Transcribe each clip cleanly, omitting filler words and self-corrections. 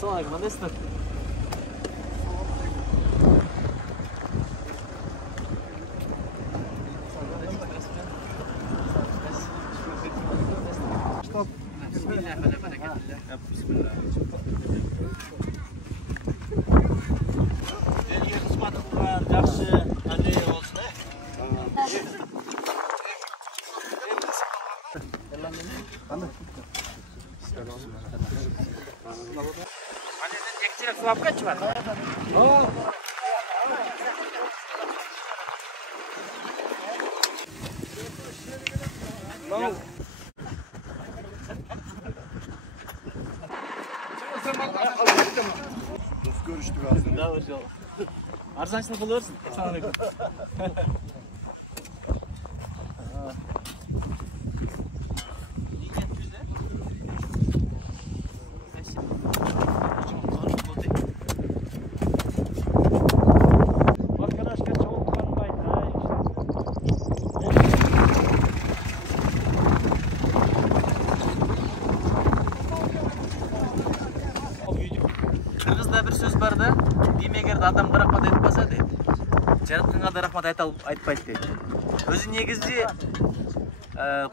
Assalamualaikum, qandaysizlar? Bismillah va barakatullah. Bismillah. Elga xizmat qilgan yaxshi qanday bo'lsin? Annenin ekçilik suap kaç var? Dost görüştük aslında. Daha hoş oldu. Arzançını bulursun. Assalamualaikum. Kırgızda bir söz var da, демегерді адамға рахмат айтпаса дейді, жаратқанға да рахмат айтпайды дейді. Өзі негізде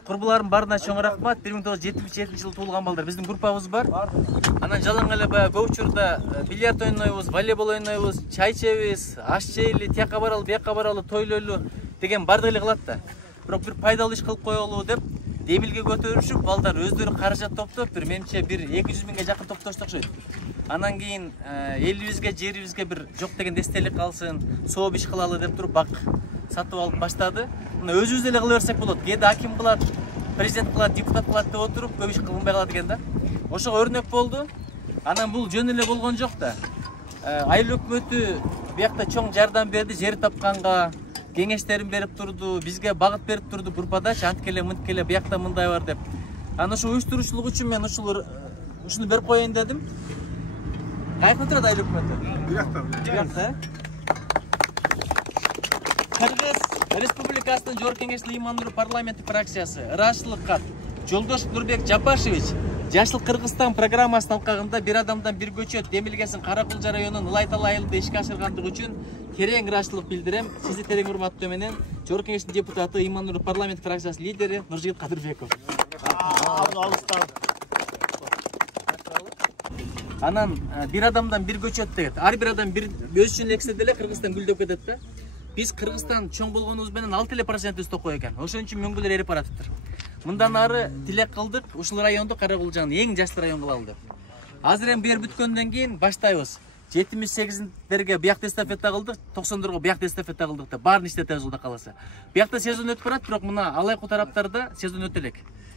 құрбыларым барына чоң рахмат. 1977 жылы туылған балдар біздің группамыз бар. Анан жалаңғалы Говчурда бильярд ойнайбыз, волейбол ойнайбыз, чай чебиз, аш жейли, тияққа баралы, бияққа баралы, тойлойлу деген бардық эле кылат да. Бирок бир пайдалуу иш кылып коелу деп демилге көтөрүшүп, балдар өздөрү каражат топтоп, бир менимче 200 миңге жакын топтошту окшойт. Анан кийин элибизге, жерибизге бир жок деген эстелик калсын, сооп иш кылалы деп туруп бак сатып алып баштады. Мына өзүбүз эле кыла берсек болот. Кээде аким кылат, президент кылат, депутат кылат деп отуруп, көп иш кылынбай калат экен да. Ошого өрнөк болду. Анан бул жөн эле болгон жок да. Айыл өкмөтү биякта чоң жардам берди, жер тапканга, кеңештерин берип турду, бизге багыт берип турду группадачы, анткеле мынткеле биякта мындай бар деп. Аны ошо уюштуруучулук үчүн мен ушуну берип коеюн дедим. Кайда турат айыл өкмөтү? Биякта. Кыргыз Республикасынын Жогорку Кеңештин Имандуу парламенттик фракциясы ырашчылык кат Жолдош Нурбек Жапашевич Жашыл Кыргызстан программасынын алкагында бир адамдан бир көчөт демилгесин Каракулжа районунун Ылайтал айылында ишке ашыргандыгы үчүн терең ырашчылык билдирем. Сизди терең урматтоо менен Жогорку Кеңештин депутаты Имандуу парламенттик фракциясынын лидери Нуржигит Кадырбеков. Анан бир адамдан бир көчөт деген. Ар бир адам бир өз үчүн эксе деле Кыргызстан гүлдөп кетет да. Biz Kırgızstan çoğun bolğonubuz менен 6% üstü koy ekan. Ошон үчүн мөңгүлөр эрип баратыптыр. Мындан ары тилек кылдык, ушул районду Каракулжанын эң жашыл район кылалы деп. Азыр эми бер бүткөндөн кийин баштайбыз. 78-дерге биякта эстафета кылдык, 90-дорго биякта эстафета кылдык деп. Баарын иштетебиз Кудай кааласа. Биякта сезон өтүп барат, бирок мына Алайкуу тараптарда сезон өтө элек.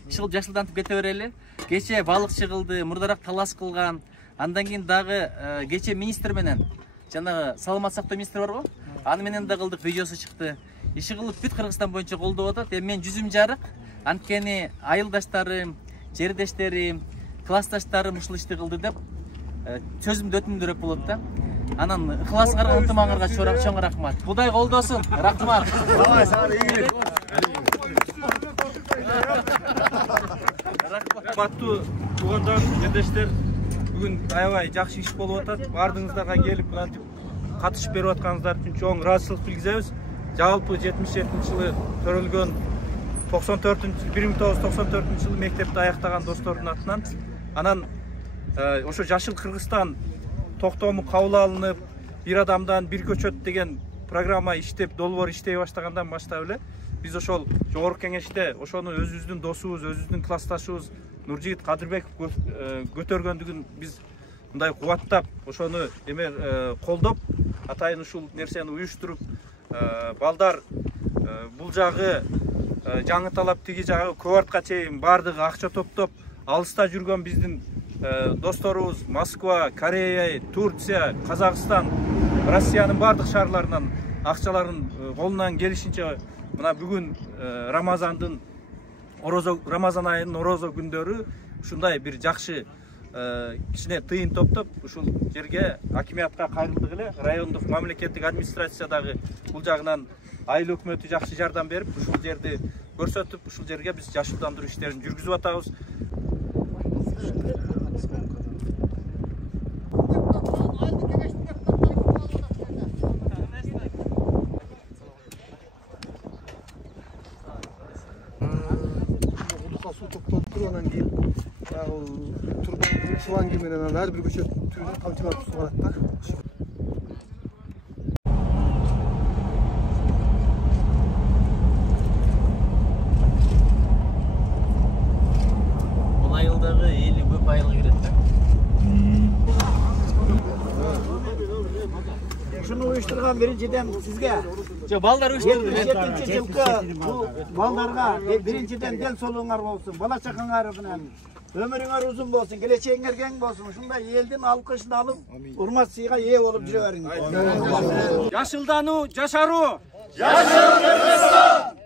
Ишыл жашылдантып кете берели. Кече балыкчы кылды, мурдарак талас кылган. Андан кийин дагы кече министр менен жанагы саламат сактоо министри барго. Аны менен да кылдык, видеосу чыкты. Иши кылып бүт Кыргызстан боюнча колдоп атат. Эми мен жүзүм жарык. Анткени айылдаштарым, жердештерим, классташтарым ушул ишти кылды деп сөзүмдү өтүндүрөк болот да. Анан ыкыласыңарга, ынтымагыңарга чоң рахмат. Кудай колдосун. Рахмат. Кымбаттуу туугандар, жердештер, бүгүн аябай жакшы иш болуп атат. Бардыңыздарга келип мынтип катышып берип атканыңыздар үчүн чоң ыраазычылык билгизебиз. Жалпы 77-жылы төрөлгөн 1994-жылы мектепти аяктаган достордун атынан анан ошо Жашыл Кыргызстан токтому кабыл алынып, бир адамдан бир көчөт деген программа иштеп, долбоор иштей баштагандан баштап эле биз ошол Жогорку Кеңеште ошону өзүбүздүн досубуз, өзүбүздүн классташыбыз Нуржигит Кадырбеков көтөргөндүгүн биз мындай кубаттап, ошону колдоп, атайын ушул нерсени уюштуруп, балдар бул жагы жаңы талап, тиги жагы Кубартка чейин бардыгы акча топтоп, алыста жүргөн биздин досторубуз Москва, Корея, Турция, Казакстан, Россиянын бардык шаарларынан акчаларын колунан келишинче мына бүгүн Рамазан айынын орозо күндөрү ушундай бир жакшы кичине тыйын топтоп ушул жерге акимиятка кайрылдык эле. Райондук мамлекеттик администрациядагы бул жагынан айыл өкмөтү жакшы жардам берип, ушул жерди көрсөтүп, ушул жерге биз жашылдандыруу иштерин жүргүзүп атабыз. шланги менен ар бир көчөт түрүнө камчылап сугарат да. Бул айылдагы эли көп айылга кирет да. Şunu uyuşturgan birinciden sizge. Balдар uyuşturdu. 77 yılki bu ballarga birinciden del soluğunlar olsun, bala çakınlar bilen. Ömürüңөр uzun bolsun, geleceğiңер keng bolsun. Şunda elden alkışını alıp, urmat sıyga ye olup jüre verin. Yaşıldanu, Yaşaru! Yaşıl Kırgızstan!